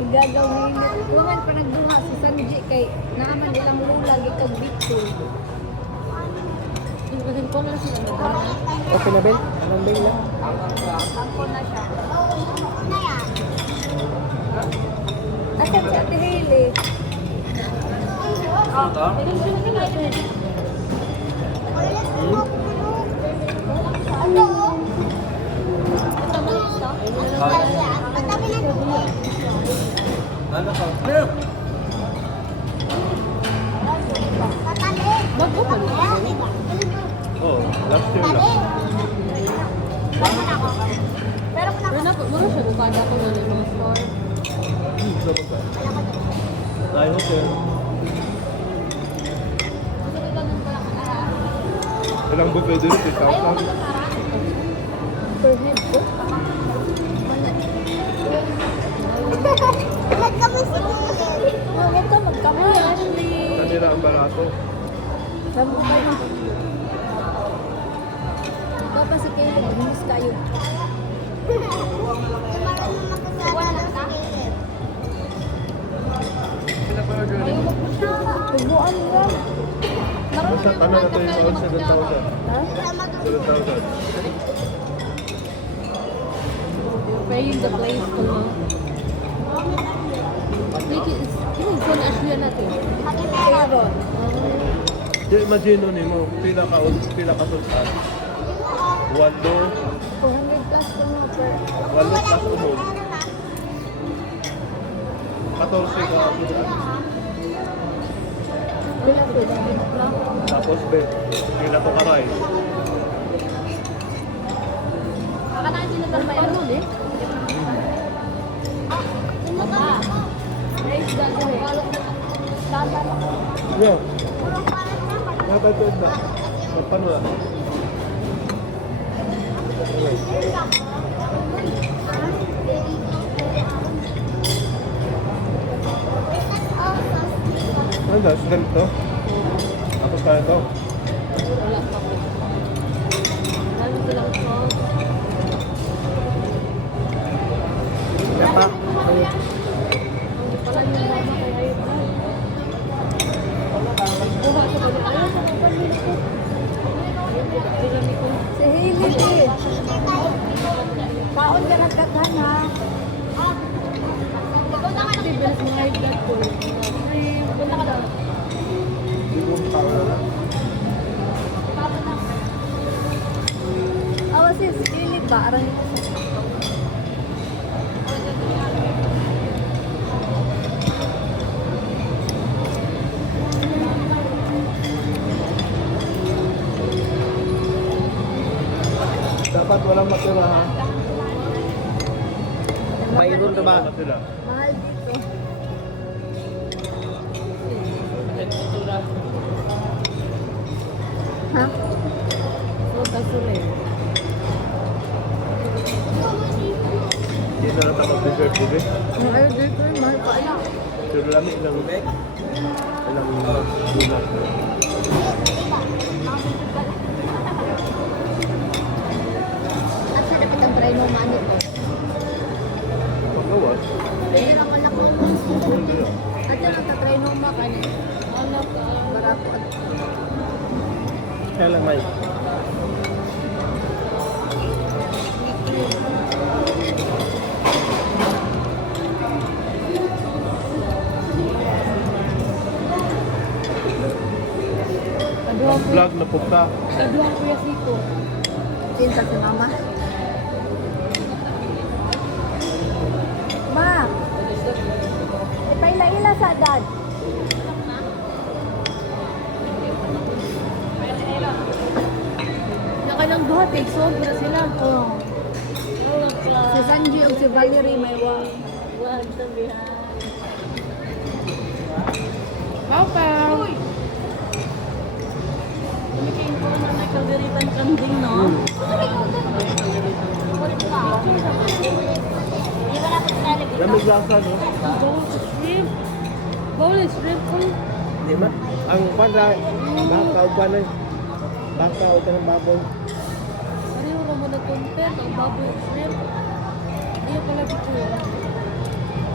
Igagawin nila. Kuman pa nagduha si Sanji kay naaman ilang lula gitag bitcoin. Kasi kung lang sila nagduha. Okay na, Ben? Anong Ben lang? Angko na siya. Asan si Ate Hailey? Ano ka? Bago pa niya. Oo, last year lang. Pero na po, mga siya bukada ko na ng store. Ay, hotel. Ilang buffet din? 3,000? Per head ko? Huwag ka magkamay. Kanila ang barato. Sabi ko kayo. Ikaw pa si Kaylee, mag-miss kayo. Tubuan mo. Basta tanong na ito yung 7,000. Ha? 7,000. Paying the place ko, no? Yung phone Ashley natin. Pero, Di, imagine nun mo, pila ka sultan. Walo, 200 plus ko no per. walo plus umod. 14 ka. Wala po, David lang. Tapos, be, pila ko karay. Kakanain din na tayo. Ano eh? Raise that way. Yeah. Napatid na. Magpano na. Ano na? Shrimp to? Tapos kaya to? Wala pa po. Lalo ko lang ito. Kaya pa. Pala yung mama kay Ayun. Buha sa balik. Ayun, sa balik ko. Si Hailey. Paon ka nagkatan ha. Activities mo ngayon blood ko. Free. Punta ka na. Awa sis, kilig ba? Arang ito sa Dapat walang matira ha. Mayroon ka ba? Matira. mahal dito. Ha? So, kasuli. Hindi na natin mag-dessert dito. Ang ayaw dito, mahal pa. Ano? Pero lang ilang bulan. At sa dapat ang try mo manit mo. Pagkawas. Hindi naman ako. Hindi yun. At yan ang tatry mo makanin. Anak ka. Barato. Kailan may? Ang vlog na pugta. Kaduhan ko yung siko. Cinta si mama. Ma! Ipailaila sa dad. Nakalang duha, take sold na sila. Oo. Si Sanji o si Valerie may wag. Wag sabihan. Papa! Uy! Kumikin ko na may kagaritan kanding, no? Lamig lasa, no? Bowl shrimp. Bowl shrimp ko. Di ba? Ang kwanza, baka o kwanay. Baka o ka ng baboy. Pareho mo na content. Ang baboy shrimp.